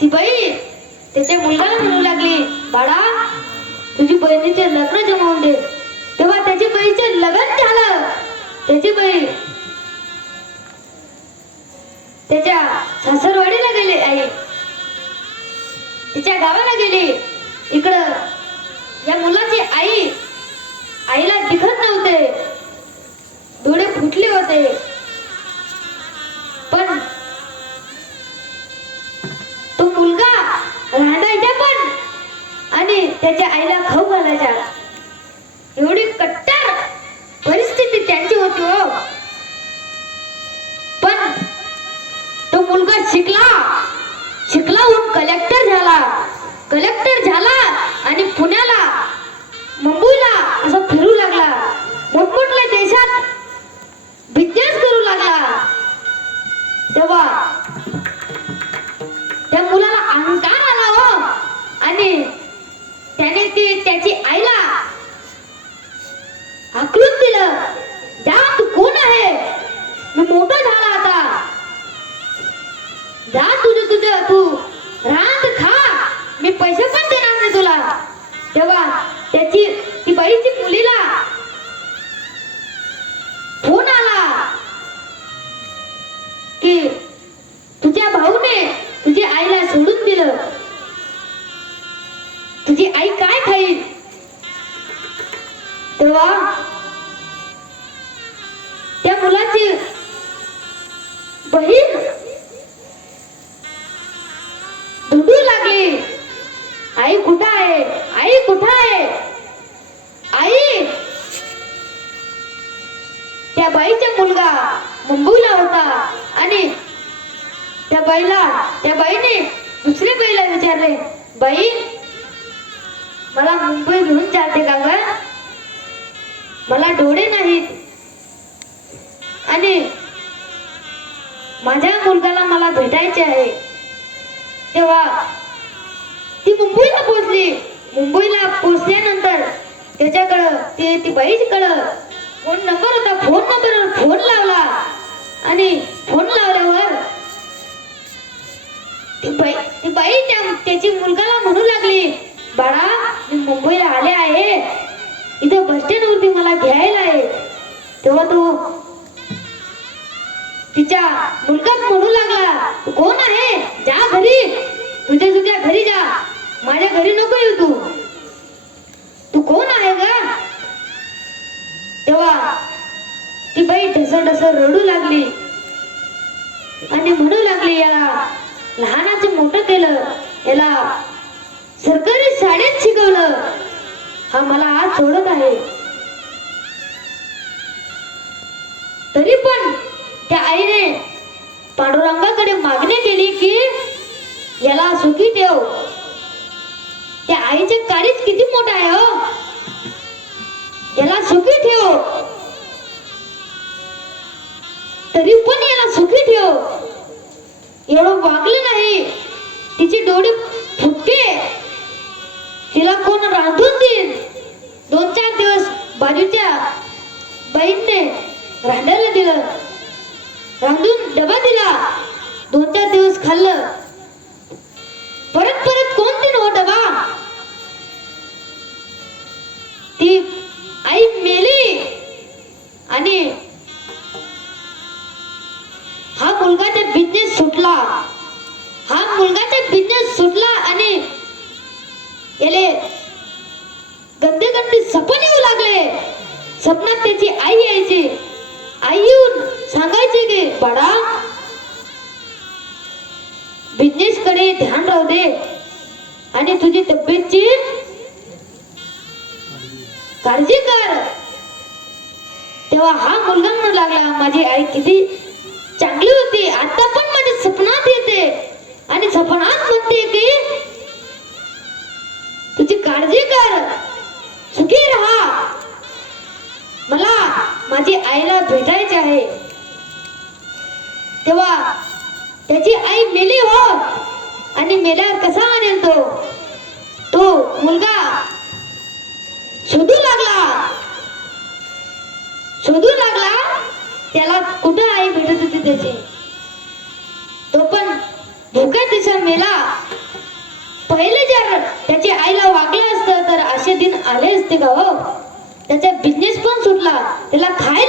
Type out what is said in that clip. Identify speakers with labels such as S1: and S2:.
S1: ती बाई त्याच्या मुलगाला म्हणू लागली बाळा तुझी बहिणीचे लग्न जमवून दे. तेव्हा त्याची बहीचे लग्न झालं. त्याची बहीण त्याच्या सासरवाडीला गेली आई. तिच्या गावाला गेली. इकडं या मुलाची आई आईला दिखत नव्हते. डोळे फुटले होते. त्याच्या आईला खाऊ घालायच्या एवढी कट्टर परिस्थिती त्यांची होती हो. पण तो मुलगा शिकला. शिकला होऊन कलेक्टर झाला. कलेक्टर झाला आणि पुण्याला मुंबईला असं फिरू लागला. मोठमोठ जा तुझं तुझं तू रात खा. मी पैसे पण देणार नाही तुला. तेव्हा त्याची ती बाईची मुलीला फोन आला की तुझ्या भाऊने तुझ्या आईला सोडून दिलं. तुझी आई काय खाईल? तेव्हा त्या मुलाची बहीण त्या बाईचा मुलगा मुंबईला होता आणि त्या बाईला त्या बाईने दुसऱ्या बाईला विचारले बाई मला मुंबई घेऊन जाते का ग? मला डोळे नाहीत. आणि माझ्या मुलगाला मला भेटायचे आहे. तेव्हा ती मुंबईला पोहोचली. मुंबईला पोहोचल्यानंतर त्याच्याकडं ते ती बाईकडं फोन नंबर होता फोन लावला. आणि फोन लावल्यावर ती बाई ती बाई त्या त्याची मुलगाला म्हणू लागली बाळा मी मुंबईला आले आहे. इथं बस स्टँड वरती मला घ्यायला आहे तेव्हा तो तिच्या मुलगा म्हणू लागला "तू कोण आहे? जा घरी. तुझ्या तुझ्या घरी जा. माझ्या घरी नको येऊ तू. तू कोण आहे का ती बाई रडू लागली. आणि म्हणू लागली याला लहानाचं मोठं केलं. याला सरकारी शाळेत शिकवलं. हा मला आज सोडत आहे. तरी पण त्या आईने पांडुरंगाकडे मागणी केली की याला सुखी ठेव. त्या आईचे काळीच किती मोठं आहे हो. याला सुखी ठेव. तरी पण याला सुखी ठेव. एवढं वागलं नाही. तिचे डोळे फुटते. तिला कोण रांधून देईल? दोन चार दिवस बाजूच्या बाईंने रांधायला दिलं. रांधून डबा दिला. दोन चार दिवस खाल्लं. हा मुलगाचा बिझनेस सुटला. हा मुलगाचा बिझनेस सुटला आणि याले गंदे गंदे सपन येऊ लागले. सपनात त्याची आई यायची. आई येऊन सांगायची की बाळा बिझनेस कडे ध्यान राहू दे आणि तुझी तब्येतची काळजी कर. तेव्हा हा मुलगा म्हणू लागला माझी आई किती चांगली होती आता पण माझ्या सपनात येते आणि सपनात म्हणते की तुझी काळजी कर सुखी राहा. मला माझी आईला भेटायचे आहे. तेव्हा त्याची आई मेली हो आणि मेल्यावर कसा आणेल तो? तो मुलगा शोधू लागला. शोधू लागला त्याला कुठं आई भेटत होती त्याची? तो पण दिशा मेला. पहिले जर त्याच्या आईला वागलं असतं तर असे दिन आले असते का हो. त्याचा बिझनेस पण सुटला. त्याला खायला